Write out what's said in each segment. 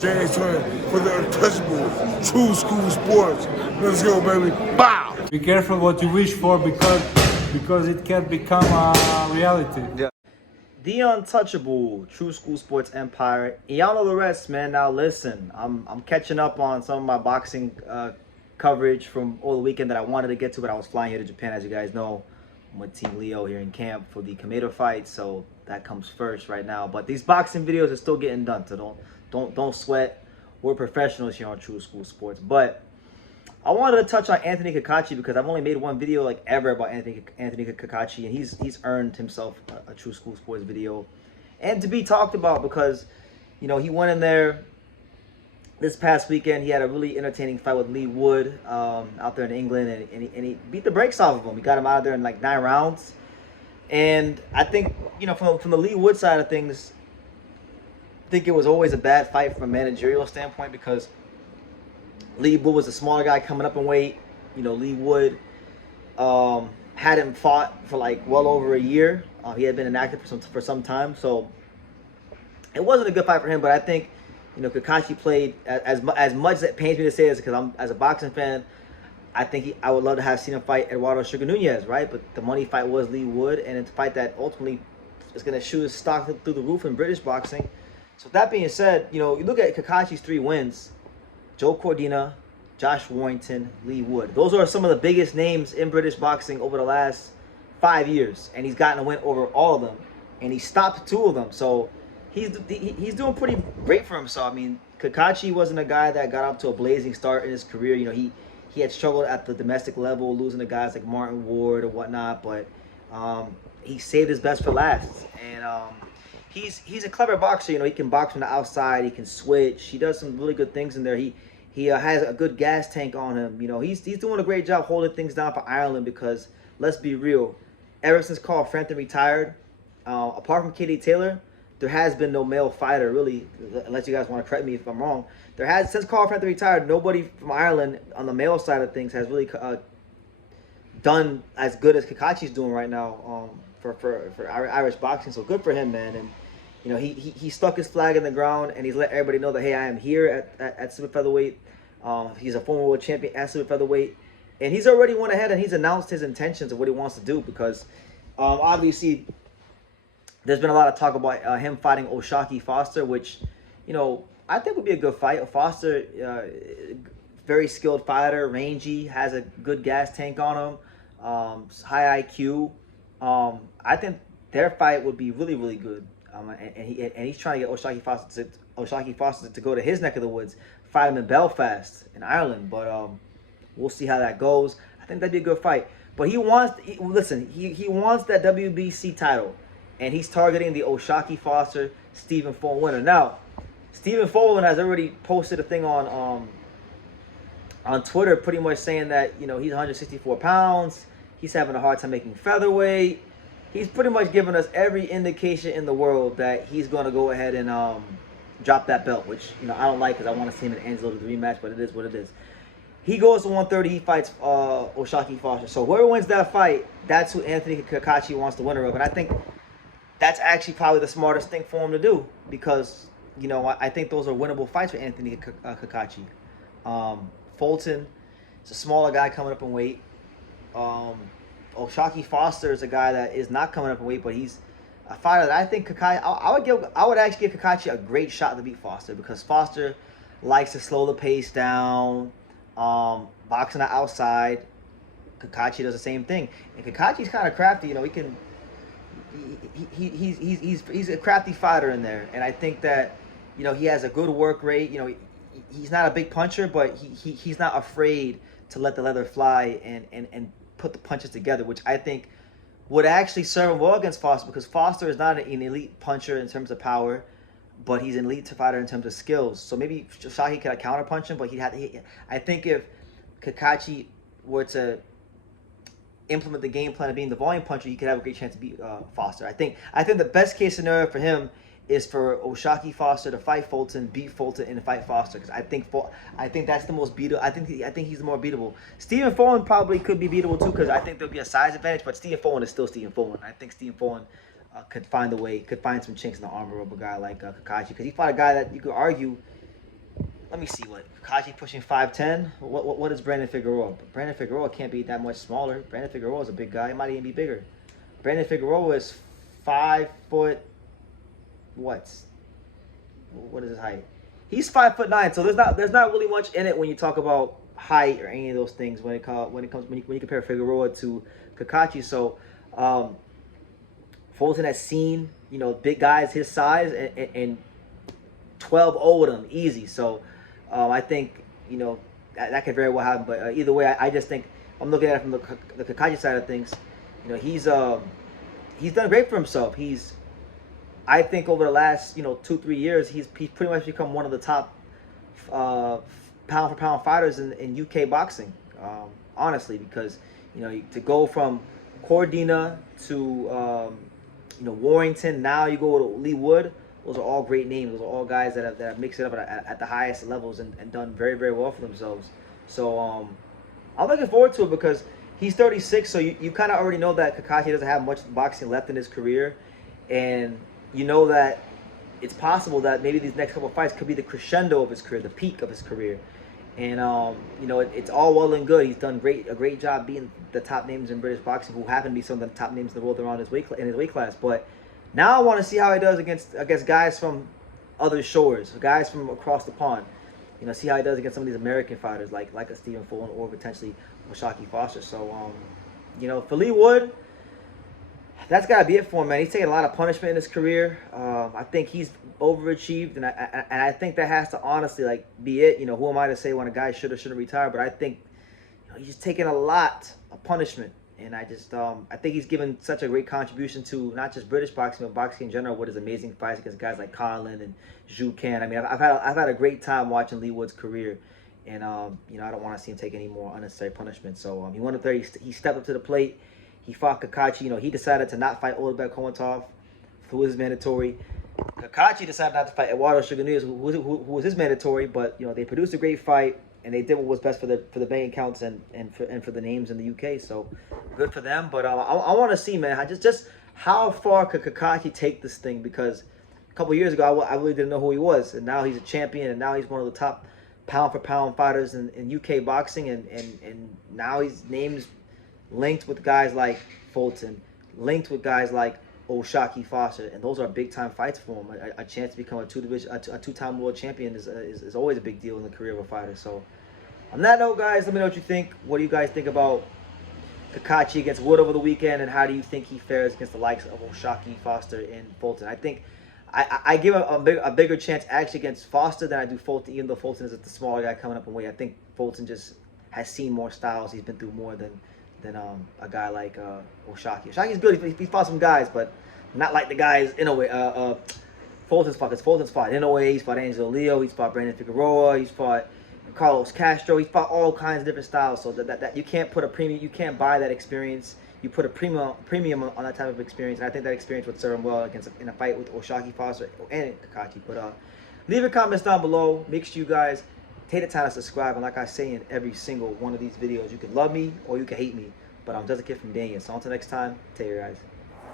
James Turner for the untouchable true school sports. Let's go, baby. Bow! Be careful what you wish for because it can become a reality. Yeah. The untouchable true school sports empire. Y'all know the rest, man. Now listen, I'm catching up on some of my boxing coverage from over the weekend that I wanted to get to, but I was flying here to Japan, as you guys know. I'm with Team Leo here in camp for the Kameto fight, so that comes first right now. But these boxing videos are still getting done, so don't sweat. We're professionals here on True School Sports. But I wanted to touch on Anthony Cacace because I've only made one video like ever about Anthony Cacace, and he's earned himself a True School Sports video and to be talked about because, you know, he went in there this past weekend. He had a really entertaining fight with Leigh Wood out there in England, and he beat the brakes off of him. He got him out of there in like 9 rounds. And I think, you know, from the Leigh Wood side of things, I think it was always a bad fight from a managerial standpoint because Leigh Wood was a smaller guy coming up in weight. You know, Leigh Wood had him fought for like well over a year. He had been inactive for some time, so it wasn't a good fight for him. But I think, you know, Cacace played as much as it pains me to say this because I'm as a boxing fan. I think I would love to have seen him fight Eduardo Sugar Nunez, right? But the money fight was Leigh Wood, and it's a fight that ultimately is going to shoot his stock through the roof in British boxing. So that being said, you know, you look at Cacace's 3 wins: Joe Cordina, Josh Warrington, Leigh Wood. Those are some of the biggest names in British boxing over the last 5 years, and he's gotten a win over all of them, and he stopped 2 of them. So he's doing pretty great for himself. I mean, Cacace wasn't a guy that got up to a blazing start in his career. You know, he had struggled at the domestic level, losing to guys like Martin Ward or whatnot, but he saved his best for last. And he's a clever boxer. You know, he can box from the outside. He can switch. He does some really good things in there. He has a good gas tank on him. You know, he's doing a great job holding things down for Ireland because, let's be real, ever since Carl Frampton retired, apart from Katie Taylor, there has been no male fighter, really, unless you guys want to correct me if I'm wrong. Since Carl Frampton retired, nobody from Ireland on the male side of things has really done as good as Cacace's doing right now for Irish boxing. So good for him, man. And you know, he stuck his flag in the ground, and he's let everybody know that, hey, I am here at super featherweight. He's a former world champion at super featherweight, and he's already went ahead and he's announced his intentions of what he wants to do because obviously there's been a lot of talk about him fighting O Shaquie Foster, which, you know, I think would be a good fight. Foster, very skilled fighter, rangy, has a good gas tank on him, high IQ. I think their fight would be really, really good. And he's trying to get O Shaquie Foster to go to his neck of the woods, fight him in Belfast in Ireland. But we'll see how that goes. I think that'd be a good fight. But he wants that WBC title, and he's targeting the O Shaquie Foster Stephen Fulton winner. Now, Stephen Fulton has already posted a thing on Twitter, pretty much saying that, you know, he's 164 pounds. He's having a hard time making featherweight. He's pretty much given us every indication in the world that he's going to go ahead and drop that belt, which, you know, I don't like because I want to see him in Angelo the rematch, but it is what it is. He goes to 130. He fights O Shaquie Foster. So whoever wins that fight, that's who Anthony Cacace wants the winner of. And I think that's actually probably the smartest thing for him to do because, you know, I think those are winnable fights for Anthony Cacace. Fulton is a smaller guy coming up in weight. O Shaquie Foster is a guy that is not coming up in weight, but he's a fighter that I think Cacace. I would actually give Cacace a great shot to beat Foster because Foster likes to slow the pace down, boxing the outside. Cacace does the same thing, and Cacace's kind of crafty. You know, he's a crafty fighter in there, and I think that, you know, he has a good work rate. You know, he's not a big puncher, but he's not afraid to let the leather fly and put the punches together, which I think would actually serve him well against Foster because Foster is not an elite puncher in terms of power, but he's an elite fighter in terms of skills. So maybe Shahi could counter punch him, but I think if Cacace were to implement the game plan of being the volume puncher, he could have a great chance to beat Foster. I think the best case scenario for him is for O Shaquie Foster to fight Fulton, beat Fulton, and fight Foster because I think that's the most beatable. I think he's the more beatable. Stephen Fulton probably could be beatable too because I think there'll be a size advantage, but Stephen Fulton is still Stephen Fulton. I think Stephen Fulton could find some chinks in the armor of a guy like Cacace because he fought a guy that you could argue let me see what Cacace pushing 5'10". What is Brandon Figueroa? Brandon Figueroa can't be that much smaller. Brandon Figueroa is a big guy. He might even be bigger. Brandon Figueroa is 5 foot. What is his height? He's 5'9". So there's not really much in it when you talk about height or any of those things when you compare Figueroa to Cacace. So Fulton has seen big guys his size and 12-0 with him easy. So I think that could very well happen. But either way, I just think I'm looking at it from the Cacace side of things. He's done great for himself. I think over the last 2-3 years, he's pretty much become one of the top pound for pound fighters in UK boxing. Honestly, because to go from Cordina to Warrington, now you go to Leigh Wood. Those are all great names. Those are all guys that have mixed it up at the highest levels and done very, very well for themselves. So I'm looking forward to it because he's 36, so you kind of already know that Cacace doesn't have much boxing left in his career. And you know that it's possible that maybe these next couple of fights could be the crescendo of his career, the peak of his career. And it's all well and good. He's done a great job being the top names in British boxing, who happen to be some of the top names in the world around in his weight class. But now I want to see how he does against guys from other shores, guys from across the pond. See how he does against some of these American fighters like a Stephen Fulton or potentially O Shaquie Foster. So for Leigh Wood, that's got to be it for him, man. He's taken a lot of punishment in his career. I think he's overachieved, and I think that has to honestly be it. Who am I to say when a guy should or shouldn't retire? But I think he's taken a lot of punishment, and I think he's given such a great contribution to not just British boxing but boxing in general with his amazing fights against guys like Conlon and Zhu Can. I mean, I've had a great time watching Leigh Wood's career, and I don't want to see him take any more unnecessary punishment. So he won the 30. He stepped up to the plate. He fought Cacace. He decided to not fight Oldbek Komatov, who was mandatory. Cacace decided not to fight Eduardo Shiganez, who was his mandatory. But they produced a great fight, and they did what was best for the bank accounts and for the names in the UK. So good for them. But I want to see, man, just how far could Cacace take this thing? Because a couple years ago, I really didn't know who he was, and now he's a champion, and now he's one of the top pound for pound fighters in UK boxing, and now his name's linked with guys like Fulton, linked with guys like O Shaquie Foster, and those are big time fights for him. A chance to become a two-time world champion is always a big deal in the career of a fighter. So on that note, guys, let me know what you think. What do you guys think about Cacace against Wood over the weekend, and how do you think he fares against the likes of O Shaquie Foster and Fulton? I think I give a bigger chance actually against Foster than I do Fulton, even though Fulton is the smaller guy coming up in weight. I think Fulton just has seen more styles. He's been through more than a guy like O Shaquie. Shakie's good. He fought some guys, but not like the guys in a way. Fulton's fought. Because Fulton's fought in a way. He's fought Angelo Leo. He's fought Brandon Figueroa. He's fought Carlos Castro. He's fought all kinds of different styles. So that you can't put a premium. You can't buy that experience. You put a premium on that type of experience, and I think that experience would serve him well in a fight with O Shaquie Foster and Cacace. But leave your comments down below. Make sure you guys take the time to subscribe, and like I say in every single one of these videos, you can love me or you can hate me, but I'm just a kid from Daniel. So until next time, take care, guys.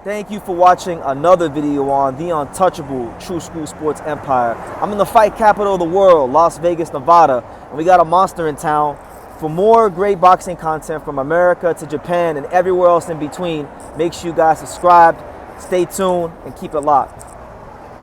Thank you for watching another video on the untouchable True School Sports Empire. I'm in the fight capital of the world, Las Vegas, Nevada, and we got a monster in town. For more great boxing content from America to Japan and everywhere else in between, make sure you guys subscribe, stay tuned, and keep it locked.